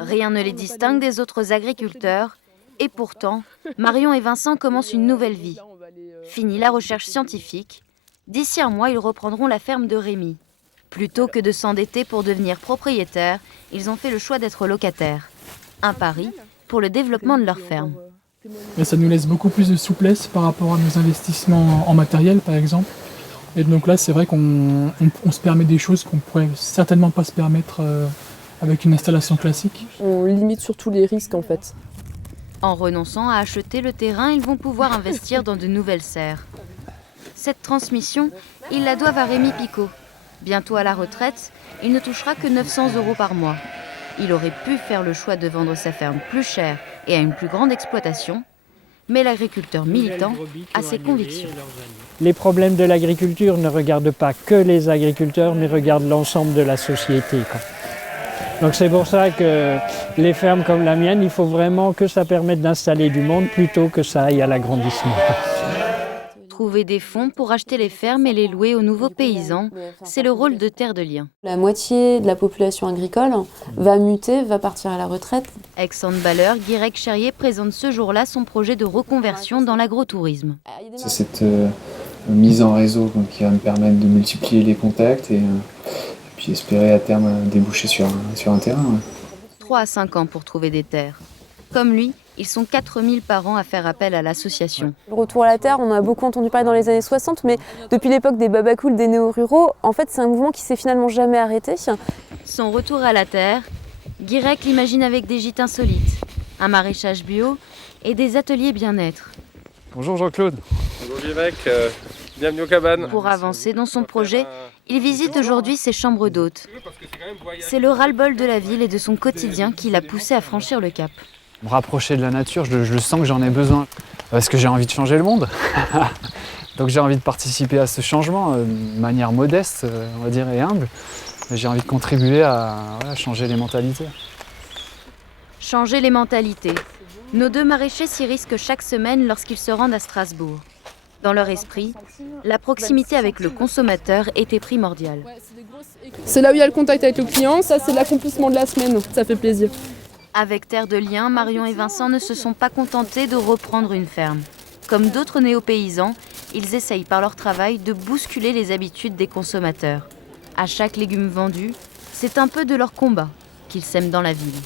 Rien ne les distingue des autres agriculteurs. Et pourtant, Marion et Vincent commencent une nouvelle vie. Fini la recherche scientifique. D'ici un mois, ils reprendront la ferme de Rémi. Plutôt que de s'endetter pour devenir propriétaires, ils ont fait le choix d'être locataires. Un pari pour le développement de leur ferme. Mais ça nous laisse beaucoup plus de souplesse par rapport à nos investissements en matériel, par exemple. Et donc là, c'est vrai qu'on se permet des choses qu'on ne pourrait certainement pas se permettre avec une installation classique. On limite surtout les risques en fait. En renonçant à acheter le terrain, ils vont pouvoir investir dans de nouvelles serres. Cette transmission, ils la doivent à Rémi Picot. Bientôt à la retraite, il ne touchera que 900 € par mois. Il aurait pu faire le choix de vendre sa ferme plus cher et à une plus grande exploitation, mais l'agriculteur militant a ses convictions. Les problèmes de l'agriculture ne regardent pas que les agriculteurs, mais regardent l'ensemble de la société, quoi. Donc c'est pour ça que les fermes comme la mienne, il faut vraiment que ça permette d'installer du monde plutôt que ça aille à l'agrandissement. Trouver des fonds pour acheter les fermes et les louer aux nouveaux paysans, c'est le rôle de Terre de Liens. La moitié de la population agricole va muter, va partir à la retraite. Ex-handballeur, Guirec Cherrier présente ce jour-là son projet de reconversion dans l'agrotourisme. C'est cette mise en réseau qui va me permettre de multiplier les contacts et puis espérer à terme déboucher sur un terrain. Ouais. 3 à 5 ans pour trouver des terres. Comme lui, ils sont 4000 par an à faire appel à l'association. Le retour à la terre, on en a beaucoup entendu parler dans les années 60, mais depuis l'époque des babacools, des néo-ruraux, en fait c'est un mouvement qui s'est finalement jamais arrêté. Son retour à la terre, Guirec l'imagine avec des gîtes insolites, un maraîchage bio et des ateliers bien-être. Bonjour Jean-Claude. Bonjour Guirec, bienvenue aux cabanes. Pour avancer dans son projet, il visite aujourd'hui ses chambres d'hôtes. C'est le ras-le-bol de la ville et de son quotidien qui l'a poussé à franchir le cap. Me rapprocher de la nature, je sens que j'en ai besoin. Parce que j'ai envie de changer le monde. Donc j'ai envie de participer à ce changement de manière modeste, on va dire, et humble. Mais j'ai envie de contribuer à changer les mentalités. Changer les mentalités. Nos deux maraîchers s'y risquent chaque semaine lorsqu'ils se rendent à Strasbourg. Dans leur esprit, la proximité avec le consommateur était primordiale. C'est là où il y a le contact avec le client, ça c'est l'accomplissement de la semaine, ça fait plaisir. Avec Terre de Liens, Marion et Vincent ne se sont pas contentés de reprendre une ferme. Comme d'autres néo-paysans, ils essayent par leur travail de bousculer les habitudes des consommateurs. À chaque légume vendu, c'est un peu de leur combat qu'ils sèment dans la ville.